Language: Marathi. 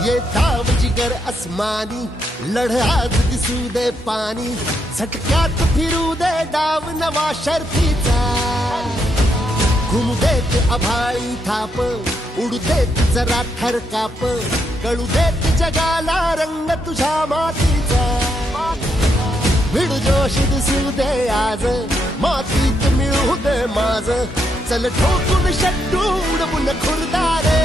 ये दाव जिगर अस्मानी, लढ आज दिसू दे पाणी, झटक्यात फिरू दे डाव नवा शर्फीचा. घुमू देत अभाळी थाप, उडू देत जरा थरकाप, कळू देत जगाला रंग तुझ्या मातीचा. भिडू जोश दिसू दे आज, मातीत मिळू दे माझ, चल ठोकून शट्टू उडवून खुर्दारे.